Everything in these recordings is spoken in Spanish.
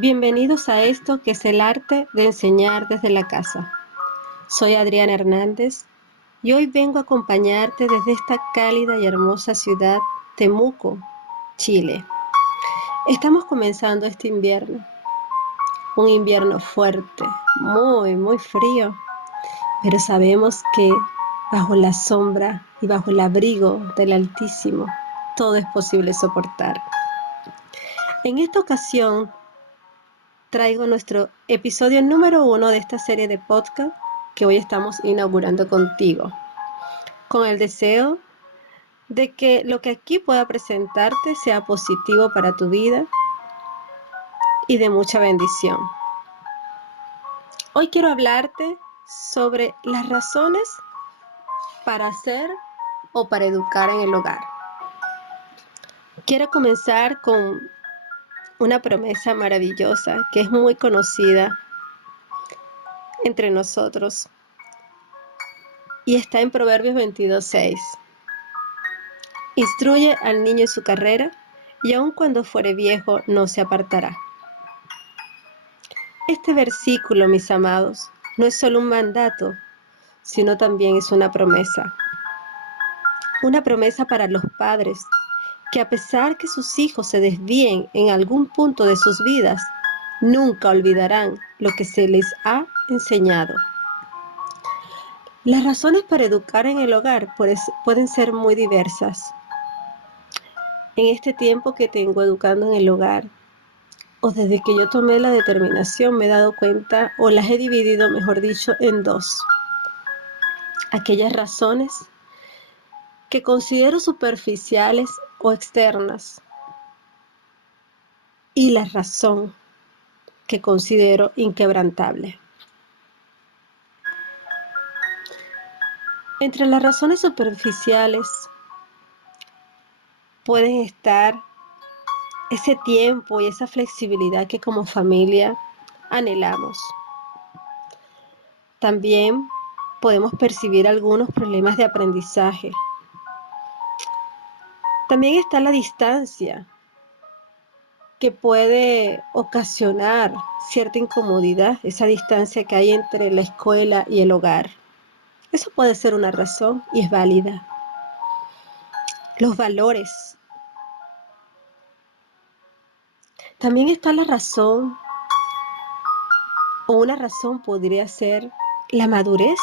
Bienvenidos a esto que es el arte de enseñar desde la casa. Soy Adriana Hernández y hoy vengo a acompañarte desde esta cálida y hermosa ciudad, Temuco, Chile. Estamos comenzando este invierno, un invierno fuerte, muy frío, pero sabemos que bajo la sombra y bajo el abrigo del Altísimo, todo es posible soportar. En esta ocasión, traigo nuestro episodio número 1 de esta serie de podcast que hoy estamos inaugurando contigo, con el deseo de que lo que aquí pueda presentarte sea positivo para tu vida y de mucha bendición. Hoy quiero hablarte sobre las razones para hacer o para educar en el hogar. Quiero comenzar con una promesa maravillosa que es muy conocida entre nosotros y está en Proverbios 22:6. Instruye al niño en su carrera, y aun cuando fuere viejo no se apartará. Este versículo, mis amados, no es solo un mandato, sino también es una promesa. Una promesa para los padres, que a pesar que sus hijos se desvíen en algún punto de sus vidas, nunca olvidarán lo que se les ha enseñado. Las razones para educar en el hogar pueden ser muy diversas. En este tiempo que tengo educando en el hogar, o desde que yo tomé la determinación, me he dado cuenta, o las he dividido, mejor dicho, en dos. Aquellas razones que considero superficiales o externas, y la razón que considero inquebrantable. Entre las razones superficiales pueden estar ese tiempo y esa flexibilidad que como familia anhelamos. También podemos percibir algunos problemas de aprendizaje. También está la distancia, que puede ocasionar cierta incomodidad, esa distancia que hay entre la escuela y el hogar. Eso puede ser una razón y es válida. Los valores. También está la razón, o una razón podría ser la madurez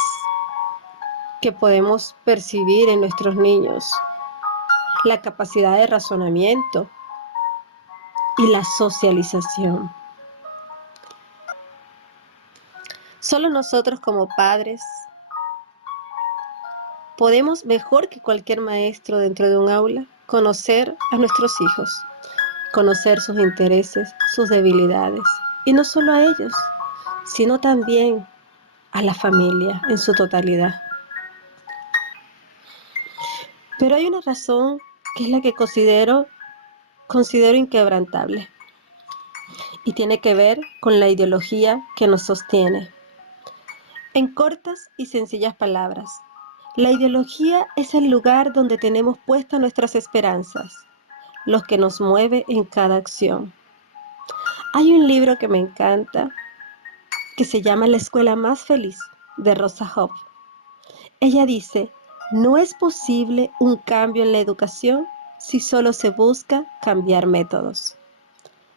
que podemos percibir en nuestros niños, la capacidad de razonamiento y la socialización. Solo nosotros como padres podemos, mejor que cualquier maestro dentro de un aula, conocer a nuestros hijos, conocer sus intereses, sus debilidades, y no solo a ellos, sino también a la familia en su totalidad. Pero hay una razón que es la que considero inquebrantable, y tiene que ver con la ideología que nos sostiene. En cortas y sencillas palabras, la ideología es el lugar donde tenemos puestas nuestras esperanzas, lo que nos mueve en cada acción. Hay un libro que me encanta, que se llama La escuela más feliz, de Rosa Hope. Ella dice, no es posible un cambio en la educación si solo se busca cambiar métodos.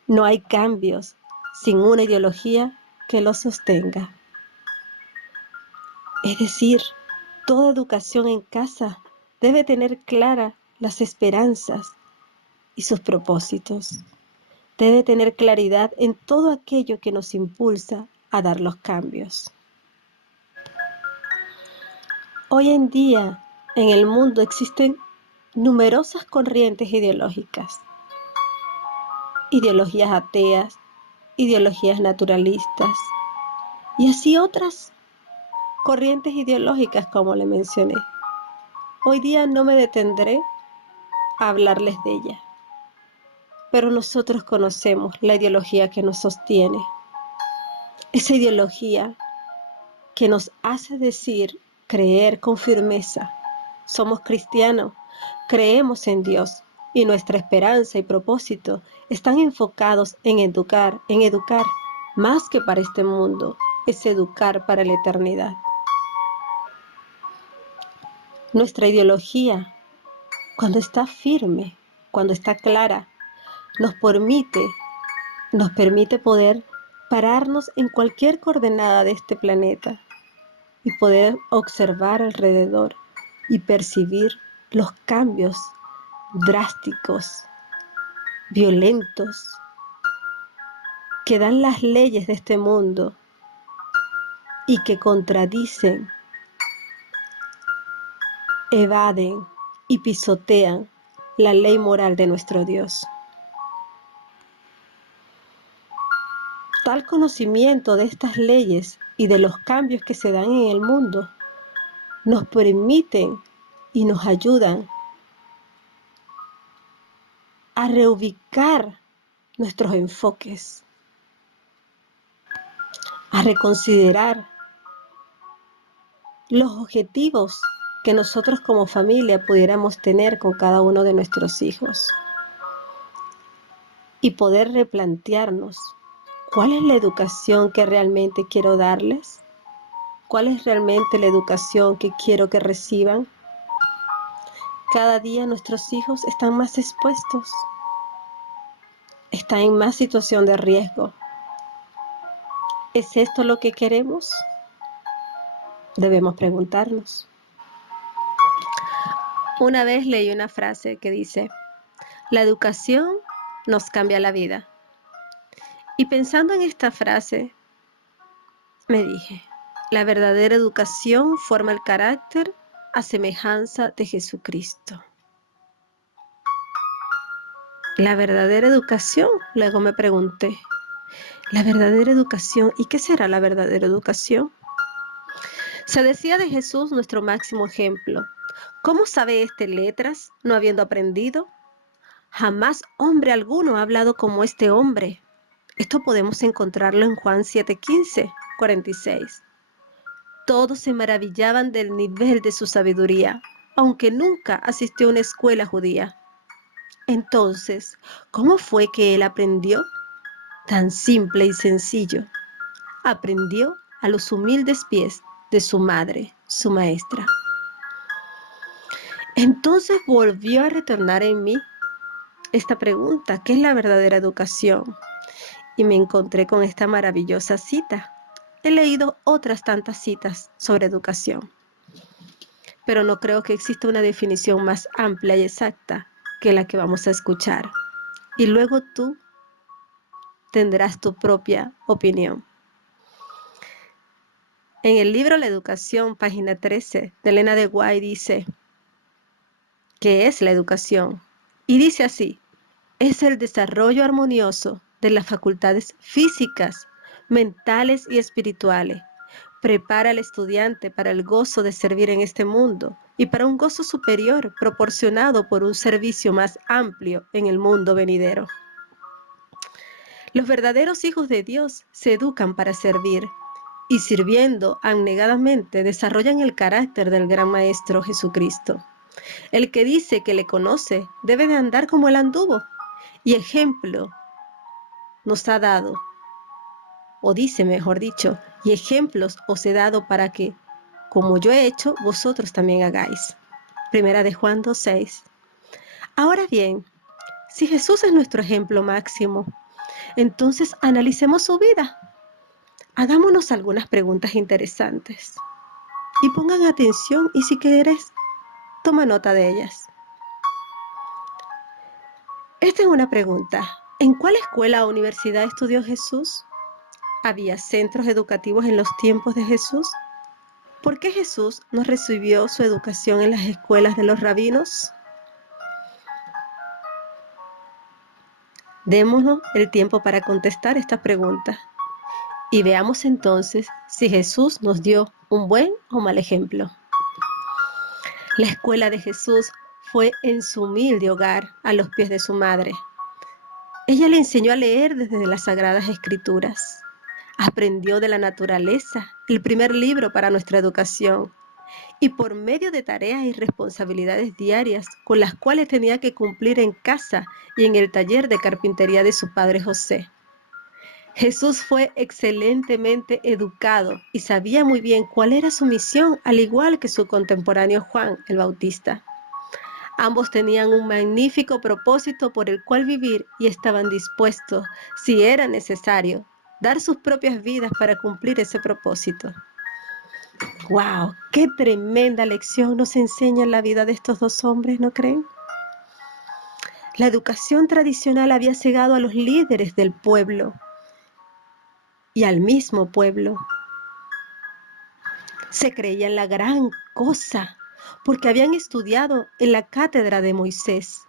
No hay cambios sin una ideología que los sostenga. Es decir, toda educación en casa debe tener claras las esperanzas y sus propósitos. Debe tener claridad en todo aquello que nos impulsa a dar los cambios. Hoy en día, en el mundo existen numerosas corrientes ideológicas, ideologías ateas, ideologías naturalistas y así otras corrientes ideológicas como le mencioné. Hoy día no me detendré a hablarles de ellas, pero nosotros conocemos la ideología que nos sostiene, esa ideología que nos hace decir, creer con firmeza, somos cristianos, creemos en Dios, y nuestra esperanza y propósito están enfocados en educar, más que para este mundo, es educar para la eternidad. Nuestra ideología, cuando está firme, cuando está clara, nos permite poder pararnos en cualquier coordenada de este planeta y poder observar alrededor y percibir los cambios drásticos, violentos, que dan las leyes de este mundo y que contradicen, evaden y pisotean la ley moral de nuestro Dios. Tal conocimiento de estas leyes y de los cambios que se dan en el mundo nos permiten y nos ayudan a reubicar nuestros enfoques, a reconsiderar los objetivos que nosotros como familia pudiéramos tener con cada uno de nuestros hijos y poder replantearnos cuál es la educación que realmente quiero darles, cuál es realmente la educación que quiero que reciban. Cada día nuestros hijos están más expuestos, están en más situación de riesgo. ¿Es esto lo que queremos? Debemos preguntarnos. Una vez leí una frase que dice: la educación nos cambia la vida. Y pensando en esta frase, me dije, la verdadera educación forma el carácter a semejanza de Jesucristo. La verdadera educación, luego me pregunté, la verdadera educación, ¿y qué será la verdadera educación? Se decía de Jesús nuestro máximo ejemplo. ¿Cómo sabe este letras, no habiendo aprendido? Jamás hombre alguno ha hablado como este hombre. Esto podemos encontrarlo en Juan 7:15, 46. Todos se maravillaban del nivel de su sabiduría, aunque nunca asistió a una escuela judía. Entonces, ¿cómo fue que él aprendió? Tan simple y sencillo. Aprendió a los humildes pies de su madre, su maestra. Entonces volvió a retornar en mí esta pregunta: ¿qué es la verdadera educación? Y me encontré con esta maravillosa cita. He leído otras tantas citas sobre educación, pero no creo que exista una definición más amplia y exacta que la que vamos a escuchar. Y luego tú tendrás tu propia opinión. En el libro La Educación, página 13, de Elena de White dice: ¿qué es la educación? Y dice así: es el desarrollo armonioso de las facultades físicas, mentales y espirituales. Prepara al estudiante para el gozo de servir en este mundo y para un gozo superior proporcionado por un servicio más amplio en el mundo venidero. Los verdaderos hijos de Dios se educan para servir y sirviendo abnegadamente desarrollan el carácter del gran Maestro Jesucristo. El que dice que le conoce debe de andar como él anduvo, y ejemplo nos ha dado, o dice mejor dicho, y ejemplos os he dado para que, como yo he hecho, vosotros también hagáis. Primera de Juan 2:6. Ahora bien, si Jesús es nuestro ejemplo máximo, entonces analicemos su vida. Hagámonos algunas preguntas interesantes y pongan atención, y si quieres, toma nota de ellas. Esta es una pregunta: ¿en cuál escuela o universidad estudió Jesús? ¿Había centros educativos en los tiempos de Jesús? ¿Por qué Jesús no recibió su educación en las escuelas de los rabinos? Démonos el tiempo para contestar esta pregunta y veamos entonces si Jesús nos dio un buen o mal ejemplo. La escuela de Jesús fue en su humilde hogar, a los pies de su madre. Ella le enseñó a leer desde las Sagradas Escrituras. Aprendió de la naturaleza, el primer libro para nuestra educación, y por medio de tareas y responsabilidades diarias con las cuales tenía que cumplir en casa y en el taller de carpintería de su padre José. Jesús fue excelentemente educado y sabía muy bien cuál era su misión, al igual que su contemporáneo Juan el Bautista. Ambos tenían un magnífico propósito por el cual vivir y estaban dispuestos, si era necesario, dar sus propias vidas para cumplir ese propósito. ¡Wow! ¡Qué tremenda lección nos enseña la vida de estos dos hombres, ¿no creen? La educación tradicional había cegado a los líderes del pueblo y al mismo pueblo. Se creían la gran cosa porque habían estudiado en la cátedra de Moisés.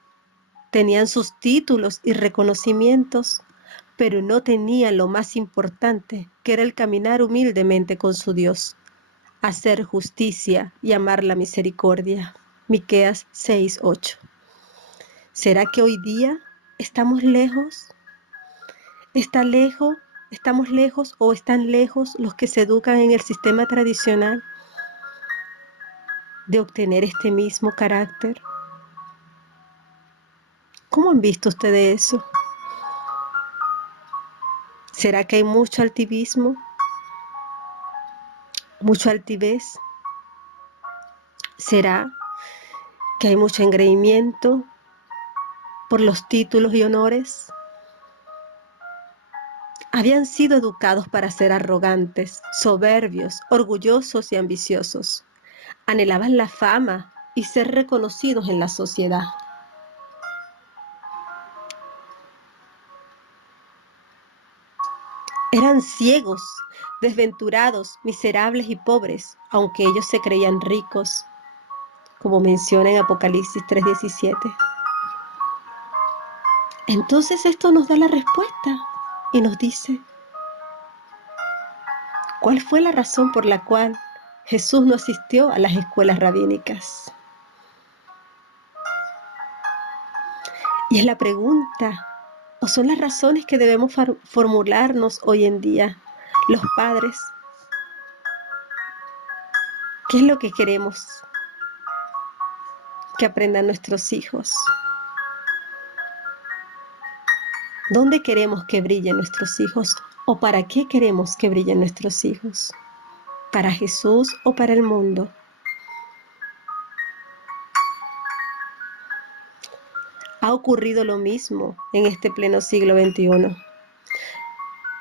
Tenían sus títulos y reconocimientos, pero no tenían lo más importante, que era el caminar humildemente con su Dios, hacer justicia y amar la misericordia. Miqueas 6:8. ¿Será que hoy día estamos lejos? ¿Estamos lejos o están lejos los que se educan en el sistema tradicional de obtener este mismo carácter? ¿Cómo han visto ustedes eso? ¿Será que hay mucho altivismo? ¿Mucho altivez? ¿Será que hay mucho engreimiento por los títulos y honores? Habían sido educados para ser arrogantes, soberbios, orgullosos y ambiciosos. Anhelaban la fama y ser reconocidos en la sociedad. Eran ciegos, desventurados, miserables y pobres, aunque ellos se creían ricos, como menciona en Apocalipsis 3:17. Entonces esto nos da la respuesta y nos dice, ¿cuál fue la razón por la cual Jesús no asistió a las escuelas rabínicas? Y es la pregunta, o son las razones que debemos formularnos hoy en día, los padres. ¿Qué es lo que queremos que aprendan nuestros hijos? ¿Dónde queremos que brillen nuestros hijos? ¿O para qué queremos que brillen nuestros hijos? ¿Para Jesús o para el mundo? Ha ocurrido lo mismo en este pleno siglo XXI.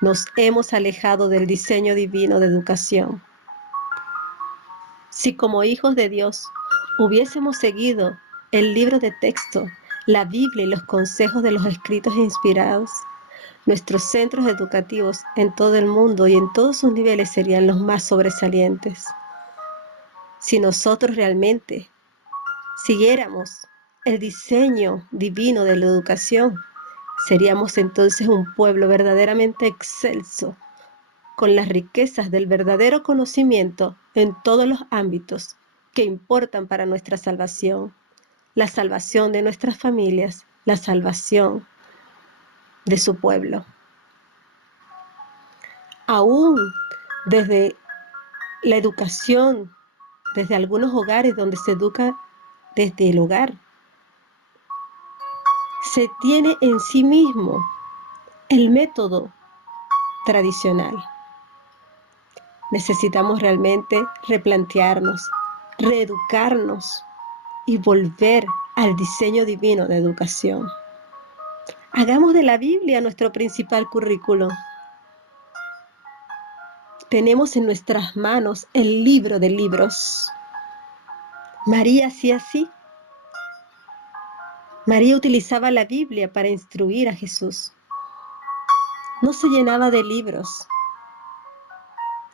Nos hemos alejado del diseño divino de educación. Si como hijos de Dios hubiésemos seguido el libro de texto, la Biblia y los consejos de los escritos inspirados, nuestros centros educativos en todo el mundo y en todos sus niveles serían los más sobresalientes. Si nosotros realmente siguiéramos el diseño divino de la educación, seríamos entonces un pueblo verdaderamente excelso, con las riquezas del verdadero conocimiento en todos los ámbitos que importan para nuestra salvación, la salvación de nuestras familias, la salvación de su pueblo. Aún desde la educación, desde algunos hogares donde se educa desde el hogar, se tiene en sí mismo el método tradicional. Necesitamos realmente replantearnos, reeducarnos y volver al diseño divino de educación. Hagamos de la Biblia nuestro principal currículo. Tenemos en nuestras manos el libro de libros. María hacía así. María utilizaba la Biblia para instruir a Jesús. No se llenaba de libros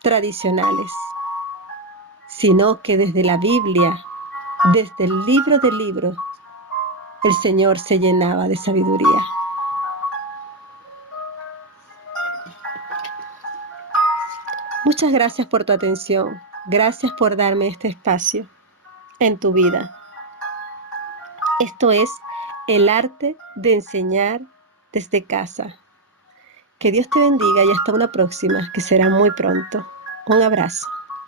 tradicionales, sino que desde la Biblia, desde el libro de libros, el Señor se llenaba de sabiduría. Muchas gracias por tu atención. Gracias por darme este espacio en tu vida. Esto es el arte de enseñar desde casa. Que Dios te bendiga y hasta una próxima, que será muy pronto. Un abrazo.